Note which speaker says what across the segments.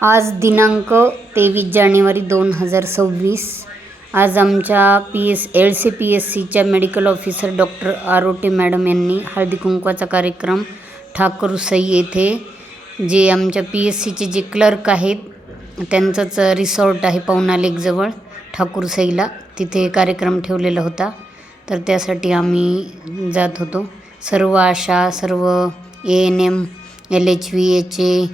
Speaker 1: आज दिनांक तेवीस जानेवारी दोन हजार सव्वीस. आज आमच्या P S L C P S सीच्या medical officer doctor Arote madam यांनी हळदी कुंकवाचा कार्यक्रम ठाकूरसई येथे जे आमच्या पी एस सीचे जे क्लर्क आहेत त्यांचंच रिसॉर्ट आहे पवना लेकजवळ ठाकूरसईला तिथे कार्यक्रम ठेवलेला होता. तर त्यासाठी आम्ही जात होतो. सर्व आशा सर्व A N M L H V H A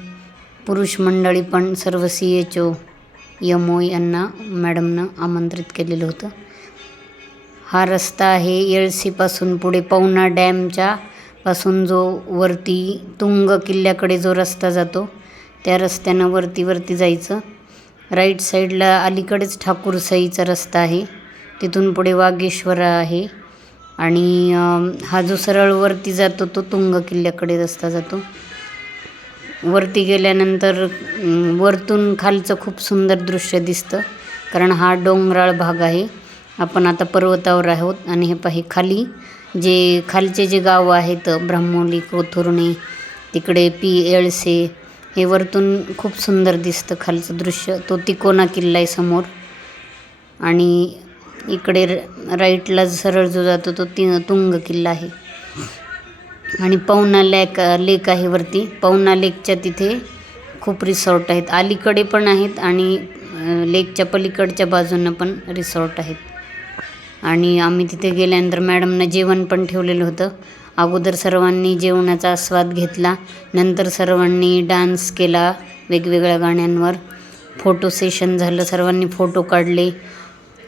Speaker 1: पुरुष मंडळी पण सर्व C H O M O यांना मॅडमनं आमंत्रित केलेलं होतं. हा रस्ता आहे येळसीपासून पुढे पवना डॅमच्या पासून जो वरती तुंग किल्ल्याकडे जो रस्ता जातो त्या रस्त्यानं वरती वरती जायचं. राईट साईडला अलीकडेच ठाकूरसाईचा रस्ता आहे. तिथून पुढे वागेश्वर आहे. आणि हा जो सरळ वरती जातो तो तुंग किल्ल्याकडे रस्ता जातो. वरती गेल्यानंतर वरतून खालचं खूप सुंदर दृश्य दिसतं. कारण हा डोंगराळ भाग आहे. आपण आता पर्वतावर आहोत आणि हे पाहि खाली जे खालचे जे गावं आहेत ब्राह्मोली कोथुर्णे तिकडे पी एळसे हे वरतून खूप सुंदर दिसतं खालचं दृश्य. तो तिकोना किल्ला आहे समोर. आणि इकडे राईटला सरळ जो जातो तो ति तुंग किल्ला आहे. आणि पवना लेक लेक आहे वरती. पवना लेकच्या तिथे खूप रिसॉर्ट आहेत. अलीकडे पण आहेत आणि लेकच्या पलीकडच्या बाजूनं पण रिसॉर्ट आहेत. आणि आम्ही तिथे गेल्यानंतर मॅडमनं जेवण पण ठेवलेलं होतं. अगोदर सर्वांनी जेवणाचा आस्वाद घेतला. नंतर सर्वांनी डान्स केला वेगवेगळ्या गाण्यांवर. फोटो सेशन झालं. सर्वांनी फोटो काढले.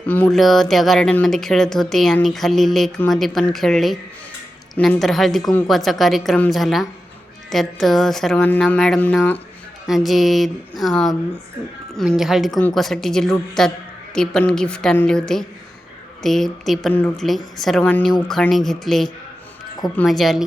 Speaker 1: मुलं त्या गार्डनमध्ये खेळत होते आणि खाली लेकमध्ये पण खेळले. नंतर हळदी कुंकवाचा कार्यक्रम झाला. त्यात सर्वांना मॅडमनं जे म्हणजे हळदी कुंकवासाठी जे लुटतात ते पण गिफ्ट आणले होते. ते ते पण लुटले. सर्वांनी उखाणे घेतले. खूप मजा आली.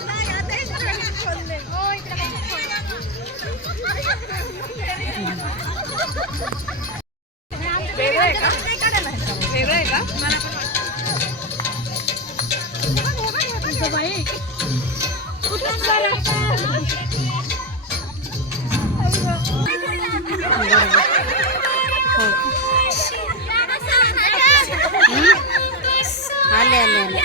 Speaker 1: वेगळं आहे का वेगळं आहे का
Speaker 2: आले आले आले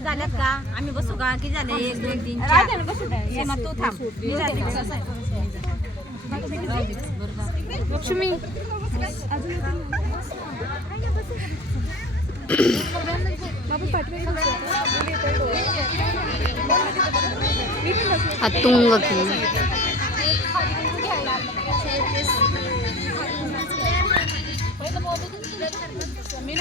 Speaker 3: झाल्यात का आम्ही बसू का किती झाले एक दोन तीन तू थांब मी जाते.
Speaker 1: लक्ष्मी
Speaker 2: अतुंग किल्ला
Speaker 1: मी